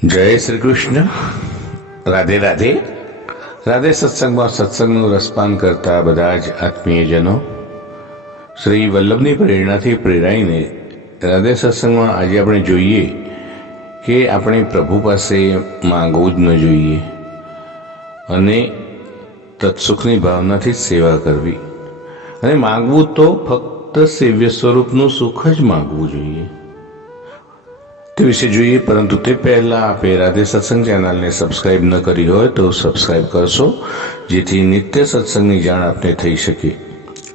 જય શ્રી કૃષ્ણ. રાધે રાધે. રાધે સત્સંગમાં સત્સંગનું રસપાન કરતા બધા જ આત્મીયજનો શ્રી વલ્લભની પ્રેરણાથી પ્રેરાઈને રાધે સત્સંગમાં આજે આપણે જોઈએ કે આપણે પ્રભુ પાસે માંગવું જ ન જોઈએ અને તત્સુખની ભાવનાથી જ સેવા કરવી, અને માંગવું તો ફક્ત સેવ્ય સ્વરૂપનું સુખ જ માંગવું જોઈએ તે વિશે જોઈએ. પરંતુ તે પહેલાં આપે રાધે સત્સંગ ચેનલને સબસ્ક્રાઈબ ન કરી હોય તો સબસ્ક્રાઈબ કરશો, જેથી નિત્ય સત્સંગની જાણ આપને થઈ શકે.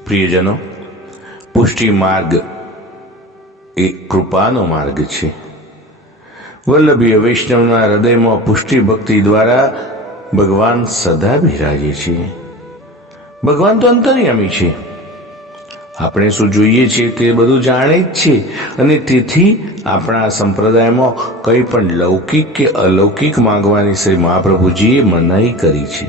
પ્રિયજનો, પુષ્ટિ માર્ગ એ કૃપાનો માર્ગ છે. વલ્લભીય વૈષ્ણવના હૃદયમાં પુષ્ટિ ભક્તિ દ્વારા ભગવાન સદા બિરાજે છે. ભગવાન તો અંતર્યામી છે. આપણે શું જોઈએ છીએ તે બધું જાણે જ છે, અને તેથી આપણા સંપ્રદાયમાં કંઈ પણ લૌકિક કે અલૌકિક માંગવાની શ્રી મહાપ્રભુજીએ મનાઈ કરી છે.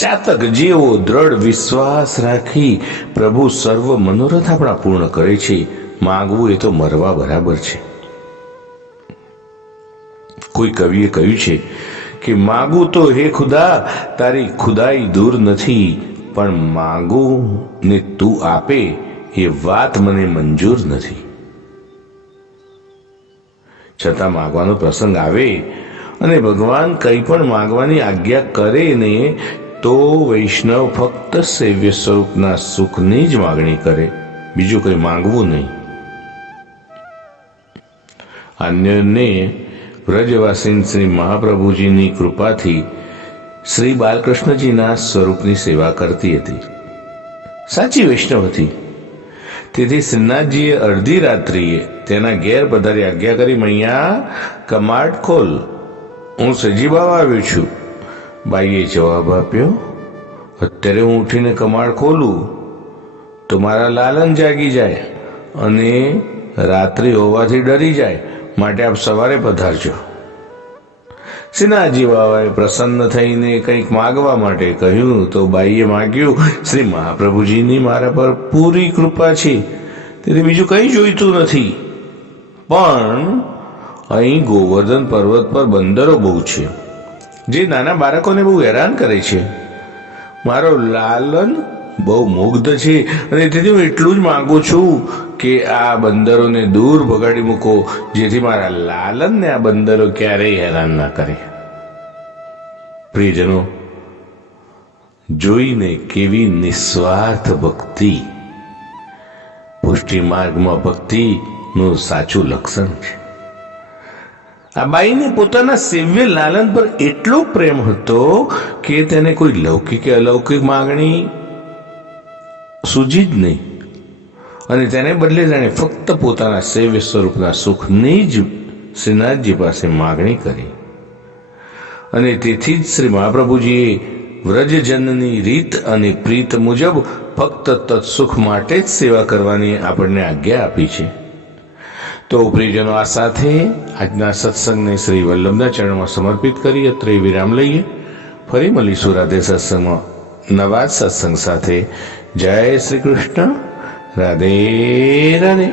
ચાતક જેવો દ્રઢ વિશ્વાસ રાખી પ્રભુ સર્વ મનોરથ આપણા પૂર્ણ કરે છે. માંગવું એ તો મરવા બરાબર છે. કોઈ કવિએ કહ્યું છે કે માગું તો હે ખુદા તારી ખુદાઈ દૂર નથી, પણ માંગું ને તું આપે એ વાત મને મંજૂર નથી. છતાં માંગવાનો પ્રસંગ આવે અને ભગવાન કંઈ પણ માંગવાની આજ્ઞા કરે ને તો વૈષ્ણવ ફક્ત સેવ્ય સ્વરૂપના સુખની જ માગણી કરે, બીજું કંઈ માંગવું નહીં. અન્યને વ્રજવાસીન શ્રી મહાપ્રભુજીની કૃપાથી શ્રી બાલકૃષ્ણજીના સ્વરૂપની સેવા કરતી હતી. સાચી વૈષ્ણવ હતી. તેથી શ્રીનાથજીએ અડધી રાત્રિએ તેના ઘેર પધારી આજ્ઞા કરી, મૈયા કમાડ ખોલ, હું સજીબાવા આવ્યો છું. બાઈએ જવાબ આપ્યો, અત્યારે હું ઉઠીને કમાડ ખોલું તો મારા લાલન જાગી જાય અને રાત્રિ હોવાથી ડરી જાય, માટે આપ સવારે પધારજો. શ્રીનાથજી બાબાએ પ્રસન્ન થઈને કંઈક માગવા માટે કહ્યું તો બાઈએ માગ્યું, શ્રી મહાપ્રભુજીની મારા પર પૂરી કૃપા છે, તેથી બીજું કંઈ જોઈતું નથી. પણ અહીં ગોવર્ધન પર્વત પર બંદરો બહુ છે, જે નાના બાળકોને બહુ હેરાન કરે છે. મારો લાલન બહુ મુગ્ધ છે, અને તેથી હું એટલું જ માંગુ છું કે આ બંદરોને દૂર ભગાડી મૂકો, જેથી મારા લાલનને આ બંદરો ક્યારેય હેરાન ના કરે. પ્રિયજનો, જોઈને કેવી નિસ્વાર્થ ભક્તિ પુષ્ટિ માર્ગમાં ભક્તિનું સાચું લક્ષણ છે. આ બાઈને પોતાના સેવ્ય લાલન પર એટલો પ્રેમ હતો કે તેને કોઈ લૌકિક કે અલૌકિક માંગણી સૂજી જ નહીં, અને તેને બદલે તેણે ફક્ત પોતાના સેવ્ય સ્વરૂપના સુખની જ શ્રીનાથજી પાસે માગણી કરી. અને તેથી જ શ્રી મહાપ્રભુજીએ વ્રજજનની રીત અને પ્રીત મુજબ ફક્ત તત્સુખ માટે જ સેવા કરવાની આપણને આજ્ઞા આપી છે. તો પ્રિયજનો, આ સાથે આજના સત્સંગને શ્રી વલ્લભના ચરણમાં સમર્પિત કરી અત્રે વિરામ લઈએ. ફરી મળીશું રાધે સત્સંગમાં નવા સત્સંગ સાથે. જય શ્રી કૃષ્ણ. રાધે રાધે.